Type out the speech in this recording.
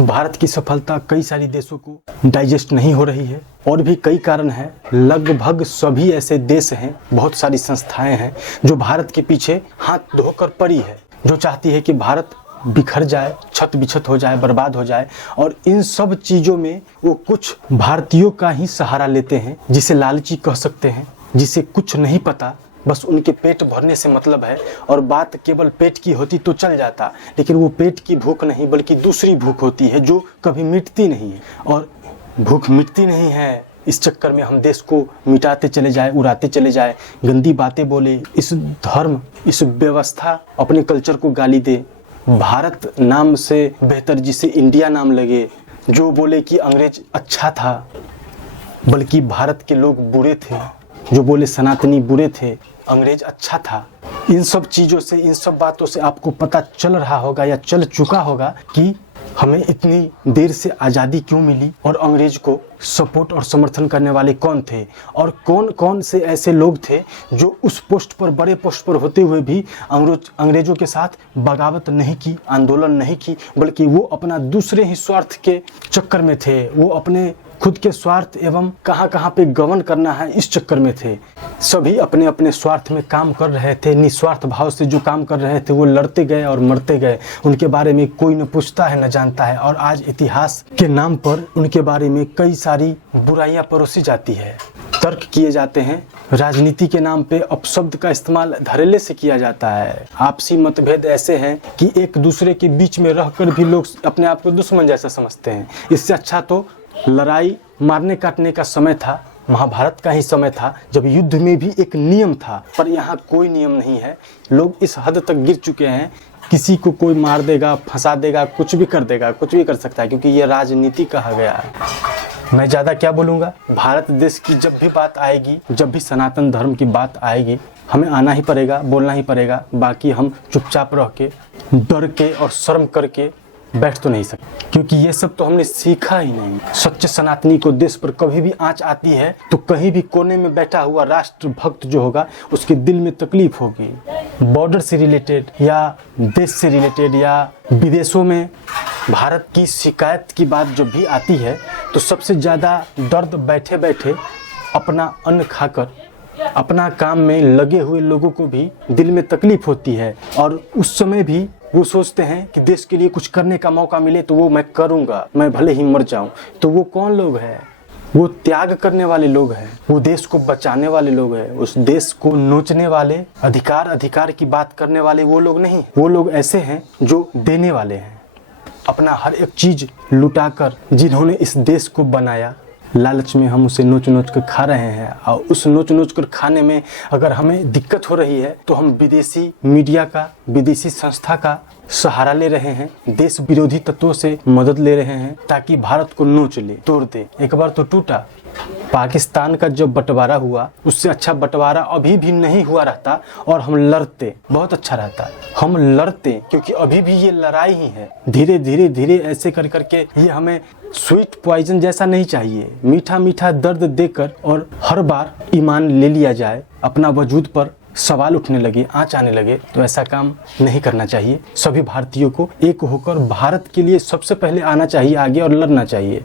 भारत की सफलता कई सारी देशों को डाइजेस्ट नहीं हो रही है और भी कई कारण हैं। लगभग सभी ऐसे देश हैं, बहुत सारी संस्थाएं हैं जो भारत के पीछे हाथ धोकर पड़ी है, जो चाहती है कि भारत बिखर जाए, छत बिछत हो जाए, बर्बाद हो जाए। और इन सब चीज़ों में वो कुछ भारतीयों का ही सहारा लेते हैं, जिसे लालची कह सकते हैं, जिसे कुछ नहीं पता, बस उनके पेट भरने से मतलब है। और बात केवल पेट की होती तो चल जाता, लेकिन वो पेट की भूख नहीं बल्कि दूसरी भूख होती है जो कभी मिटती नहीं है। और भूख मिटती नहीं है, इस चक्कर में हम देश को मिटाते चले जाए, उड़ाते चले जाए, गंदी बातें बोले, इस धर्म, इस व्यवस्था, अपने कल्चर को गाली दे। भारत नाम से बेहतर जिसे इंडिया नाम लगे, जो बोले कि अंग्रेज अच्छा था बल्कि भारत के लोग बुरे थे, जो बोले सनातनी बुरे थे, अंग्रेज अच्छा था। इन सब चीज़ों से, इन सब बातों से आपको पता चल रहा होगा या चल चुका होगा कि हमें इतनी देर से आज़ादी क्यों मिली और अंग्रेज को सपोर्ट और समर्थन करने वाले कौन थे और कौन कौन से ऐसे लोग थे जो उस पोस्ट पर, बड़े पोस्ट पर होते हुए भी अंग्रेजों के साथ बगावत नहीं की, आंदोलन नहीं की, बल्कि वो अपना दूसरे ही स्वार्थ के चक्कर में थे। वो अपने खुद के स्वार्थ एवं कहाँ पे गवर्न करना है इस चक्कर में थे। सभी अपने अपने स्वार्थ में काम कर रहे थे, निस्वार्थ भाव से जो काम कर रहे थे वो लड़ते गए और मरते गए। उनके बारे में कोई न पूछता है न जानता है और आज इतिहास के नाम पर उनके बारे में कई सारी बुराइयां परोसी जाती है, तर्क किए जाते हैं। राजनीति के नाम पे अपशब्द का इस्तेमाल धड़ल्ले से किया जाता है। आपसी मतभेद ऐसे हैं कि एक दूसरे के बीच में रहकर भी लोग अपने आप को दुश्मन जैसा समझते हैं। इससे अच्छा तो लड़ाई मारने काटने का समय था, महाभारत का ही समय था, जब युद्ध में भी एक नियम था। पर यहाँ कोई नियम नहीं है। लोग इस हद तक गिर चुके हैं, किसी को कोई मार देगा, फंसा देगा, कुछ भी कर देगा, कुछ भी कर सकता है, क्योंकि ये राजनीति कहा गया है। मैं ज़्यादा क्या बोलूँगा। भारत देश की जब भी बात आएगी, जब भी सनातन धर्म की बात आएगी, हमें आना ही पड़ेगा, बोलना ही पड़ेगा। बाकी हम चुपचाप रह के, डर के और शर्म करके बैठ तो नहीं सकते, क्योंकि ये सब तो हमने सीखा ही नहीं। सच्चे सनातनी को देश पर कभी भी आंच आती है तो कहीं भी कोने में बैठा हुआ राष्ट्रभक्त जो होगा उसके दिल में तकलीफ होगी। बॉर्डर से रिलेटेड या देश से रिलेटेड या विदेशों में भारत की शिकायत की बात जब भी आती है तो सबसे ज़्यादा दर्द बैठे बैठे अपना अन्न खाकर अपना काम में लगे हुए लोगों को भी दिल में तकलीफ होती है। और उस समय भी वो सोचते हैं कि देश के लिए कुछ करने का मौका मिले तो वो मैं करूँगा, मैं भले ही मर जाऊँ। तो वो कौन लोग हैं? वो त्याग करने वाले लोग हैं, वो देश को बचाने वाले लोग हैं, उस देश को नोचने वाले, अधिकार की बात करने वाले वो लोग नहीं। वो लोग ऐसे हैं जो देने वाले हैं, अपना हर एक चीज़ लुटाकर, जिन्होंने इस देश को बनाया, लालच में हम उसे नोच नोच कर खा रहे हैं। और उस नोच नोच कर खाने में अगर हमें दिक्कत हो रही है तो हम विदेशी मीडिया का, विदेशी संस्था का सहारा ले रहे हैं, देश विरोधी तत्वों से मदद ले रहे हैं ताकि भारत को नोच ले, तोड़ दे। एक बार तो टूटा। पाकिस्तान का जब बंटवारा हुआ उससे अच्छा बंटवारा अभी भी नहीं हुआ रहता और हम लड़ते, बहुत अच्छा रहता। हम लड़ते क्योंकि अभी भी ये लड़ाई ही है। धीरे धीरे धीरे ऐसे कर करके ये हमें स्वीट पॉइजन जैसा नहीं चाहिए, मीठा मीठा दर्द देकर और हर बार ईमान ले लिया जाए, अपना वजूद पर सवाल उठने लगे, आँच आने लगे, तो ऐसा काम नहीं करना चाहिए। सभी भारतीयों को एक होकर भारत के लिए सबसे पहले आना चाहिए आगे और लड़ना चाहिए।